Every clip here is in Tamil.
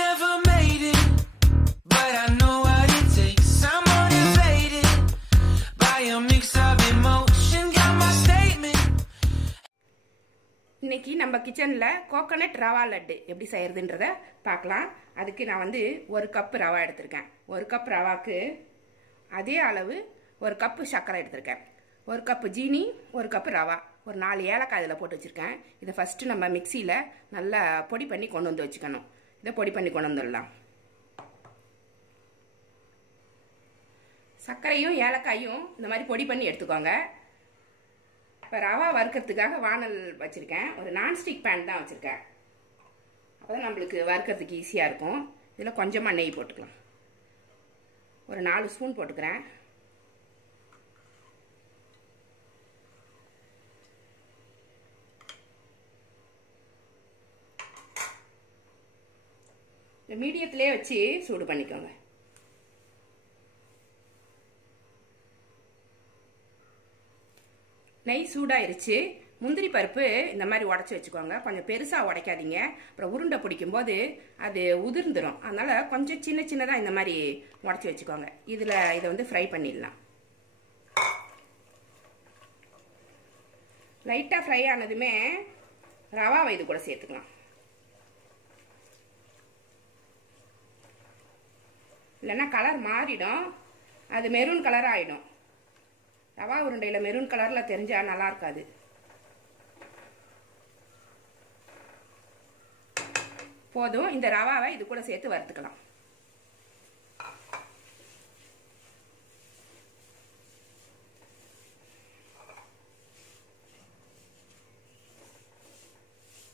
never made it, but I know what it takes. I'm motivated by a mix of emotion. Got my statement. இன்னைக்கு நம்ம கிச்சன்ல கோகனட் ரவா லட்டு எப்படி செய்யறதுன்றத பார்க்கலாம். அதுக்கு நான் வந்து 1 கப் ரவா எடுத்திருக்கேன். 1 கப் ரவாக்கு அதே அளவு 1 கப் சர்க்கரை எடுத்திருக்கேன். 1 கப் ஜீனி, 1 கப் ரவா, ஒரு 4 ஏலக்காய் இதில் போட்டு வச்சிருக்கேன். இதை ஃபர்ஸ்ட் நம்ம மிக்சியில் நல்லா பொடி பண்ணி கொண்டு வந்து வச்சுக்கணும். இதை பொடி பண்ணி கொண்டு வந்துடலாம். சர்க்கரையும் ஏலக்காயும் இந்த மாதிரி பொடி பண்ணி எடுத்துக்கோங்க. இப்போ ரவா வறுக்கிறதுக்காக வானல் வச்சுருக்கேன். ஒரு நான்ஸ்டிக் பேன் தான் வச்சுருக்கேன். அப்போ தான் நம்மளுக்கு வறுக்கிறதுக்கு ஈஸியாக இருக்கும். இதில் கொஞ்சமாக நெய் போட்டுக்கலாம். ஒரு 4 ஸ்பூன் போட்டுக்கிறேன். இந்த மீடியத்திலே வச்சு சூடு பண்ணிக்கோங்க. நெய் சூடாயிருச்சு. முந்திரி பருப்பு இந்த மாதிரி உடச்சி வச்சுக்கோங்க. கொஞ்சம் பெருசாக உடைக்காதீங்க, அப்புறம் உருண்டை பிடிக்கும் போது அது உதிர்ந்துடும். அதனால கொஞ்சம் சின்ன சின்னதாக இந்த மாதிரி உடச்சி வச்சுக்கோங்க. இதை வந்து ஃப்ரை பண்ணிடலாம். லைட்டாக ஃப்ரை ஆனதுமே ரவாவை இது கூட சேர்த்துக்கலாம். இல்லைன்னா கலர் மாறிடும், அது மெரூன் கலர் ஆகிடும். ரவா உருண்டையில் மெரூன் கலரில் தெரிஞ்சால் நல்லா இருக்காது. போதும், இந்த ரவாவை இது கூட சேர்த்து வறுத்துக்கலாம்.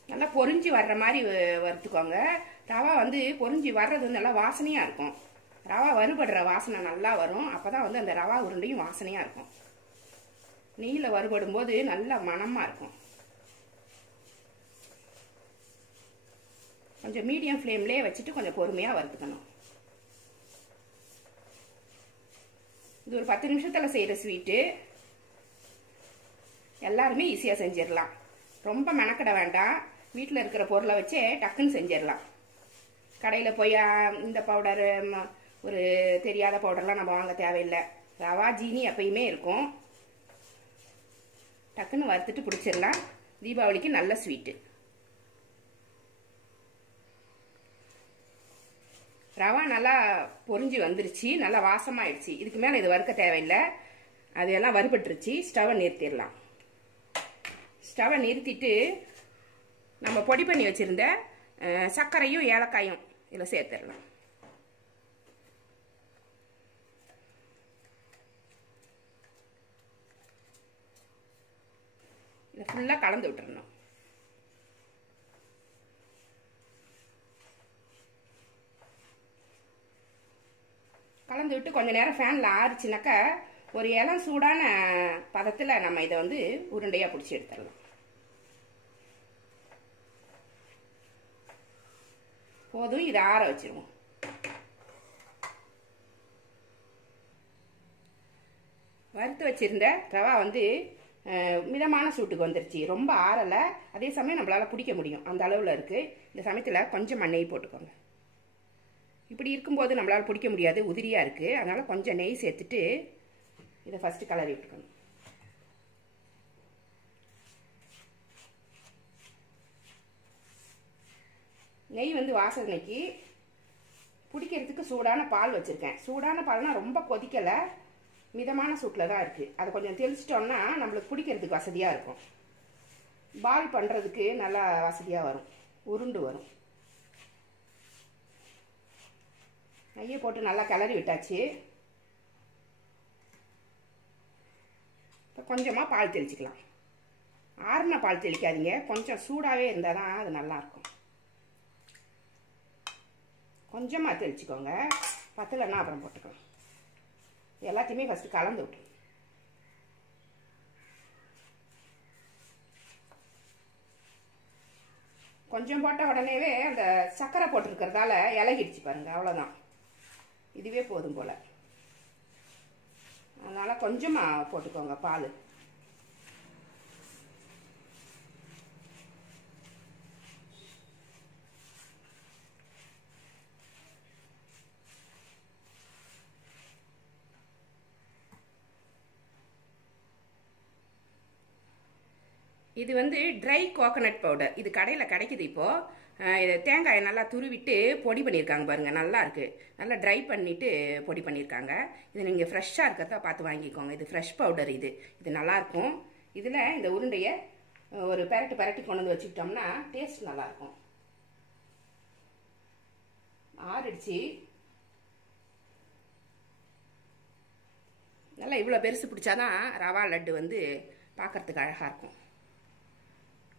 நல்லா பொரிஞ்சு வர்ற மாதிரி வறுத்துக்கோங்க. ரவா வந்து பொரிஞ்சு வர்றது வந்து நல்லா வாசனையாக இருக்கும். ரவா வறுபடுற வாசனை நல்லா வரும். அப்போ தான் வந்து அந்த ரவா உருண்டையும் வாசனையாக இருக்கும். நெய்யில் வறுபடும் போது நல்லா மணமாக இருக்கும். கொஞ்சம் மீடியம் ஃப்ளேம்லேயே வச்சுட்டு கொஞ்சம் பொறுமையாக வறுத்துக்கணும். இது ஒரு 10 நிமிஷத்தில் செய்கிற ஸ்வீட்டு. எல்லாருமே ஈஸியாக செஞ்சிடலாம். ரொம்ப மெனக்கட வேண்டாம். வீட்டில் இருக்கிற பொருளை வச்சே டக்குன்னு செஞ்சிடலாம். கடையில் போய் இந்த பவுடரு, ஒரு தெரியாத பவுடர்லாம் நம்ம வாங்க தேவையில்லை. ரவா ஜீனி எப்பயுமே இருக்கும். டக்குன்னு வறுத்துட்டு பிடிச்சிடலாம். தீபாவளிக்கு நல்ல ஸ்வீட்டு. ரவா நல்லா பொரிஞ்சு வந்துருச்சு, நல்லா வாசமாயிடுச்சு. இதுக்கு மேலே இது வறுக்க தேவையில்லை. அது எல்லாம் வறுபட்டுருச்சு. ஸ்டவ்வை நிறுத்திடலாம். ஸ்டவ்வை நிறுத்திட்டு நம்ம பொடி பண்ணி வச்சுருந்த சர்க்கரையும் ஏலக்காயும் இதில் சேர்த்துடலாம். இதை ஃபுல்லாக கலந்து விட்டுறணும். கலந்து விட்டு கொஞ்சம் நேரம் ஃபேனில் ஆறுச்சுனாக்கா ஒரு இளம் சூடான பதத்தில் நம்ம இதை வந்து உருண்டையாக பிடிச்சி எடுத்துடலாம். போதும், இதை ஆற வச்சிருவோம். வறுத்து வச்சிருந்த ரவா வந்து மிதமான சூட்டுக்கு வந்துருச்சு. ரொம்ப ஆறலை, அதே சமயம் நம்மளால் பிடிக்க முடியும், அந்த அளவில் இருக்குது. இந்த சமயத்தில் கொஞ்சம் நெய் போட்டுக்கோங்க. இப்படி இருக்கும்போது நம்மளால் பிடிக்க முடியாது, உதிரியாக இருக்குது. அதனால் கொஞ்சம் நெய் சேர்த்துட்டு இதை ஃபஸ்ட்டு கலரி விட்டுக்கணும். நெய் வந்து வாசனைக்கு பிடிக்கிறதுக்கு சூடான பால் வச்சுருக்கேன். சூடான பால்னால் ரொம்ப கொதிக்கலை, மிதமான சூட்டில் தான் இருக்குது. அதை கொஞ்சம் தெளிச்சிட்டோம்னா நம்மளுக்கு பிடிக்கிறதுக்கு வசதியாக இருக்கும். பால் பண்ணுறதுக்கு நல்லா வசதியாக வரும், உருண்டு வரும். நெய்யை போட்டு நல்லா கிளறி விட்டாச்சு. இப்போ கொஞ்சமாக பால் தெளிச்சிக்கலாம். ஆறுன பால் தெளிக்காதீங்க, கொஞ்சம் சூடாகவே இருந்தால் தான் அது நல்லாயிருக்கும். கொஞ்சமாக தெளிச்சிக்கோங்க, பத்தலைன்னா அப்புறம் போட்டுக்கலாம். எல்லாத்தையுமே ஃபஸ்ட்டு கலந்து விட்டு கொஞ்சம் போட்ட உடனேவே அந்த சர்க்கரை போட்டிருக்கிறதால இலகிடுச்சு பாருங்க. அவ்வளோதான், இதுவே போதும் போல். அதனால் கொஞ்சமாக போட்டுக்கோங்க பால். இது வந்து ட்ரை கோகனட் பவுடர். இது கடையில் கிடைக்குது இப்போது. தேங்காயை நல்லா துருவிட்டு பொடி பண்ணியிருக்காங்க பாருங்கள், நல்லா இருக்குது. நல்லா ட்ரை பண்ணிவிட்டு பொடி பண்ணியிருக்காங்க. இது நீங்கள் ஃப்ரெஷ்ஷாக இருக்கிறதா பார்த்து வாங்கிக்கோங்க. இது ஃப்ரெஷ் பவுடர். இது நல்லாயிருக்கும். இதில் இந்த உருண்டையை ஒரு பரட்டி கொண்டு வந்து வச்சுக்கிட்டோம்னா டேஸ்ட் நல்லாயிருக்கும். ஆறிடுச்சு. நல்லா இவ்வளோ பெருசு பிடிச்சாதான் ரவா லட்டு வந்து பார்க்குறதுக்கு அழகாக இருக்கும்.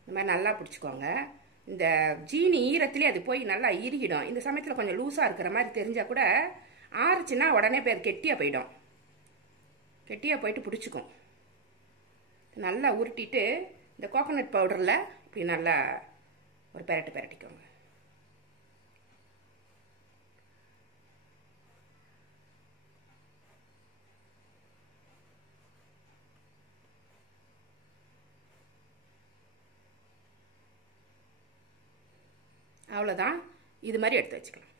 இந்த மாதிரி நல்லா பிடிச்சிக்கோங்க. இந்த ஜீனி ஈரத்துலேயே அது போய் நல்லா இறுகிடும். இந்த சமயத்தில் கொஞ்சம் லூஸாக இருக்கிற மாதிரி தெரிஞ்சால் கூட ஆறுச்சுன்னா உடனே பேர் கெட்டியாக போயிடும். கெட்டியாக போயிட்டு பிடிச்சிக்கும். நல்லா உருட்டிட்டு இந்த கோகோனட் பவுடரில் இப்படி நல்லா ஒரு பரட்டிக்கோங்க. அவ்வளோதான். இது மாதிரி எடுத்து வச்சுக்கலாம்.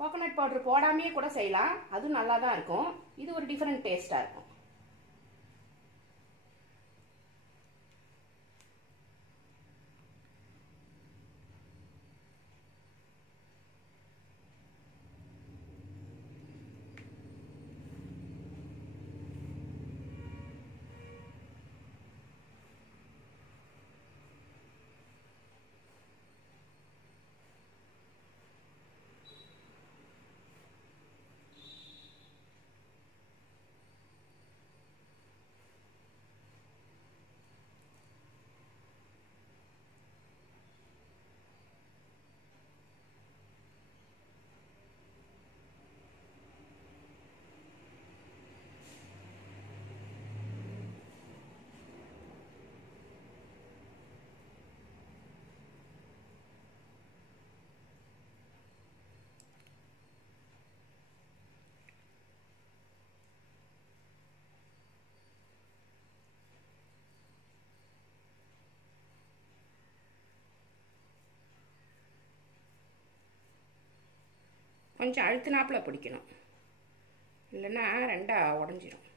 கோகோனட் பவுடர் போடாமையே கூட செய்யலாம். அதுவும் நல்லா தான் இருக்கும். இது ஒரு டிஃப்ரெண்ட் டேஸ்ட்டாக இருக்கும். கொஞ்சம் அழுத்தினாப்புல பிடிக்கணும், இல்லைன்னா ரெண்டா உடஞ்சிரும்.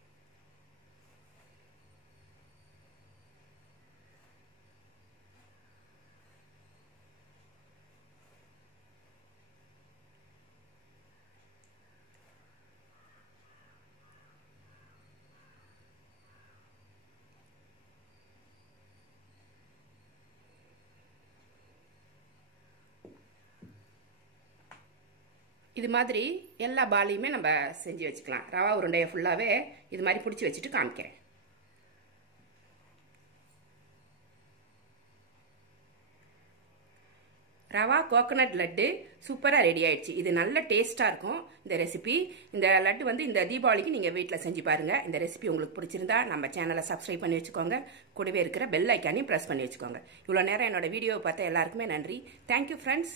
இது மாதிரி எல்லா பாலையுமே நம்ம செஞ்சு வச்சுக்கலாம். ரவா உருண்டையை ஃபுல்லாகவே இது மாதிரி பிடிச்சி வச்சுட்டு காமிக்கிறேன். ரவா கோகோனட் லட்டு சூப்பராக ரெடி ஆயிடுச்சு. இது நல்ல டேஸ்ட்டாக இருக்கும் இந்த ரெசிபி. இந்த லட்டு வந்து இந்த தீபாவளிக்கு நீங்கள் வீட்டில் செஞ்சு பாருங்கள். இந்த ரெசிபி உங்களுக்கு பிடிச்சிருந்தா நம்ம சேனலை சப்ஸ்கிரைப் பண்ணி வச்சுக்கோங்க. கூடவே இருக்கிற பெல் ஐக்கானையும் ப்ரெஸ் பண்ணி வச்சுக்கோங்க. இவ்வளோ நேரம் என்னோட வீடியோவை பார்த்த எல்லாருக்குமே நன்றி. Thank you friends.